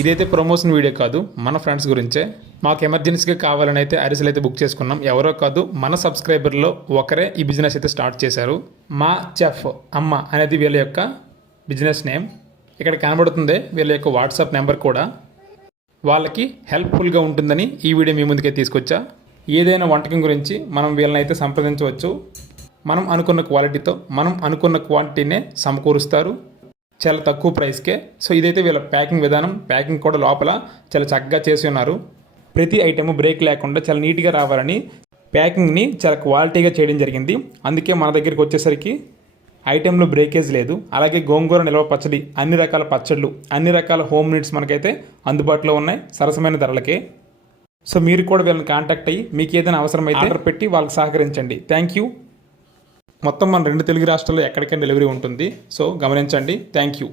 ఇదైతే promotion video కాదు, మన ఫ్రెండ్స్ గురించే. మాకు ఎమర్జెన్సీగా కావాలని అయితే అరిసెలు అయితే బుక్ చేసుకున్నాం. ఎవరో కాదు, మన సబ్స్క్రైబర్లో ఒకరే ఈ బిజినెస్ అయితే స్టార్ట్ చేశారు. మా చెఫ్ అమ్మ అనేది వీళ్ళ యొక్క బిజినెస్ నేమ్. ఇక్కడ కనబడుతుంది వీళ్ళ యొక్క వాట్సాప్ నెంబర్ కూడా. వాళ్ళకి హెల్ప్ఫుల్గా ఉంటుందని ఈ వీడియో మీ ముందుకే తీసుకొచ్చా. ఏదైనా వంటకం గురించి మనం వీళ్ళని అయితే సంప్రదించవచ్చు. మనం అనుకున్న క్వాలిటీతో మనం అనుకున్న క్వాంటిటీనే సమకూరుస్తారు, చాలా తక్కువ ప్రైస్కే. సో ఇదైతే వీళ్ళ ప్యాకింగ్ విధానం. ప్యాకింగ్ కూడా లోపల చాలా చక్కగా చేసి ఉన్నారు. ప్రతి ఐటెము బ్రేక్ లేకుండా చాలా నీట్గా రావాలని ప్యాకింగ్ని చాలా క్వాలిటీగా చేయడం జరిగింది. అందుకే మన దగ్గరికి వచ్చేసరికి ఐటెంలో బ్రేకేజ్ లేదు. అలాగే గోంగూర నిల్వ పచ్చడి, అన్ని రకాల పచ్చళ్ళు, అన్ని రకాల హోమ్ నీడ్స్ మనకైతే అందుబాటులో ఉన్నాయి సరసమైన ధరలకే. సో మీరు కూడా వీళ్ళని కాంటాక్ట్ అయ్యి మీకు ఏదైనా అవసరమైతే ఆర్డర్ పెట్టి వాళ్ళకి సహకరించండి. Thank you. మొత్తం మన 2 తెలుగు రాష్ట్రాల్లో ఎక్కడికైనా డెలివరీ ఉంటుంది. సో గమనించండి. Thank you.